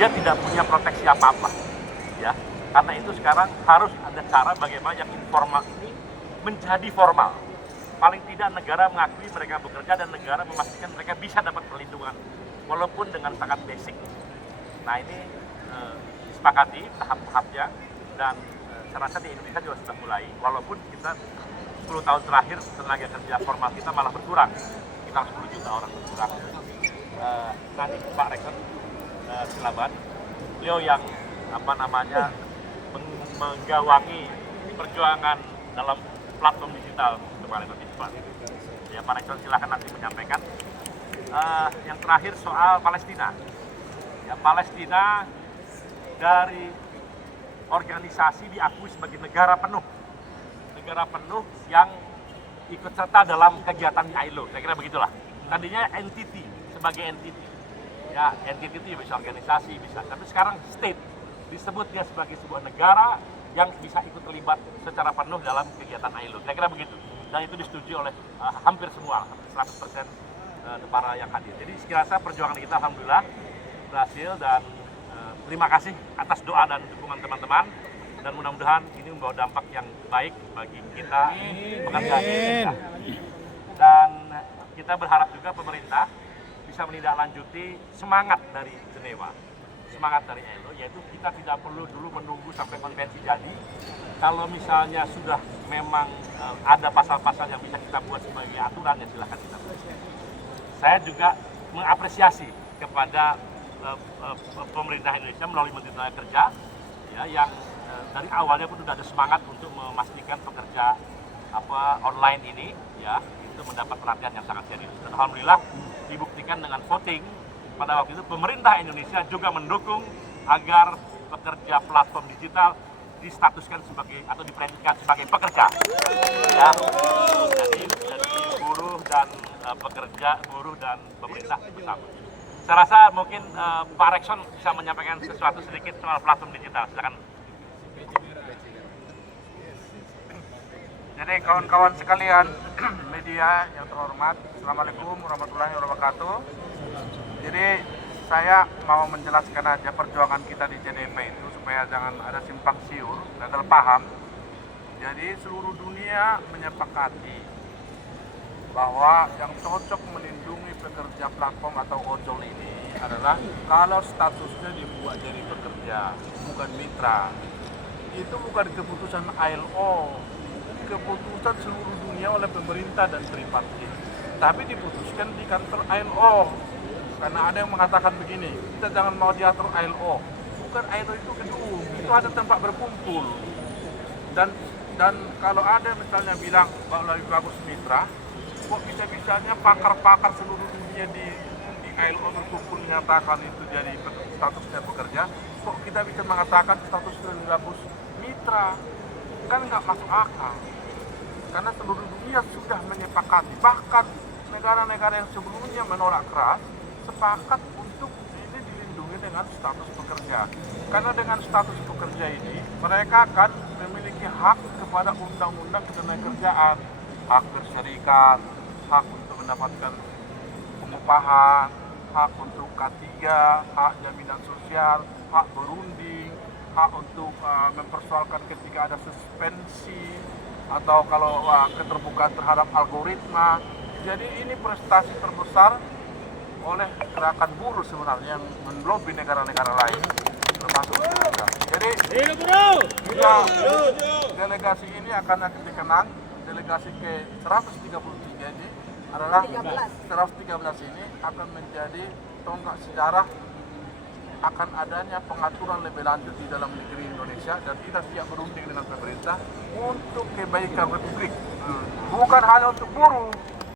dia tidak punya proteksi apa-apa, ya. Karena itu sekarang harus ada cara bagaimana yang informal ini menjadi formal. Paling tidak negara mengakui mereka bekerja dan negara memastikan mereka bisa dapat perlindungan, walaupun dengan sangat basic. Nah ini disepakati tahap-tahapnya dan saya rasa di Indonesia juga sudah mulai, walaupun kita 10 tahun terakhir tenaga kerja formal kita malah berkurang, kita 10 juta orang berkurang. Nanti Pak Rektor Silaban, beliau yang menggawangi perjuangan dalam platform digital kemarin nanti Pak. Ya Pak Rektor silahkan nanti menyampaikan. Yang terakhir soal Palestina. Ya Palestina dari organisasi diakui sebagai negara penuh yang ikut serta dalam kegiatan ILO. Saya kira begitulah. Tadinya entity sebagai entity. Ya, entity itu bisa organisasi, bisa. Tapi sekarang state disebut dia sebagai sebuah negara yang bisa ikut terlibat secara penuh dalam kegiatan ILO. Saya kira begitu. Dan itu disetujui oleh hampir semua, 100% para yang hadir. Jadi saya rasa perjuangan kita alhamdulillah berhasil dan terima kasih atas doa dan dukungan teman-teman. Dan mudah-mudahan ini membawa dampak yang baik bagi kita pekerja di Indonesia. Dan kita berharap juga pemerintah bisa menindaklanjuti semangat dari Jenewa, semangat dari ILO, yaitu kita tidak perlu dulu menunggu sampai konvensi jadi. Kalau misalnya sudah memang ada pasal-pasal yang bisa kita buat sebagai aturan, ya silahkan kita buat. Saya juga mengapresiasi kepada pemerintah Indonesia melalui Menteri Tenaga Kerja, ya, yang dari awalnya pun sudah ada semangat untuk memastikan pekerja online ini, ya, itu mendapat perhatian yang sangat serius. Dan alhamdulillah dibuktikan dengan voting pada waktu itu pemerintah Indonesia juga mendukung agar pekerja platform digital distatuskan sebagai atau dipredikat sebagai pekerja, ya. Jadi buruh dan pekerja, buruh dan pemerintah bersama. Saya rasa mungkin Pak Rekson bisa menyampaikan sesuatu sedikit soal platform digital. Silakan. Jadi kawan-kawan sekalian media yang terhormat, Assalamualaikum warahmatullahi wabarakatuh. Jadi saya mau menjelaskan aja perjuangan kita di JDP itu supaya jangan ada simpang siur, gagal paham. Jadi seluruh dunia menyepakati bahwa yang cocok melindungi pekerja platform atau ojol ini adalah kalau statusnya dibuat jadi pekerja, bukan mitra. Itu bukan keputusan ILO, keputusan seluruh dunia oleh pemerintah dan tripartit, tapi diputuskan di kantor ILO. Karena ada yang mengatakan begini, kita jangan mau diatur ILO. Bukan ILO itu gedung, itu ada tempat berkumpul. Dan kalau ada misalnya bilang bahwa lebih bagus mitra, kok kita bisanya pakar-pakar seluruh dunia di ILO berkumpul menyatakan itu jadi statusnya pekerja, kok kita bisa mengatakan statusnya lebih bagus mitra? Kan nggak masuk akal. Karena seluruh dunia sudah menyepakati, bahkan negara-negara yang sebelumnya menolak keras sepakat untuk ini dilindungi dengan status pekerja. Karena dengan status pekerja ini mereka akan memiliki hak kepada undang-undang ketenagakerjaan, hak berserikat, hak untuk mendapatkan pengupahan, hak untuk K3, hak jaminan sosial, hak berunding, hak untuk mempersoalkan ketika ada suspensi atau kalau keterbukaan terhadap algoritma. Jadi ini prestasi terbesar oleh gerakan buruh sebenarnya yang melobi negara-negara lain termasuk Indonesia. Jadi delegasi ini akan dikenang, delegasi ke 133 ini adalah 113 ini akan menjadi tonggak sejarah akan adanya pengaturan lebih lanjut di dalam negeri Indonesia, dan kita siap berunding dengan pemerintah untuk kebaikan Republik, bukan hanya untuk buruh,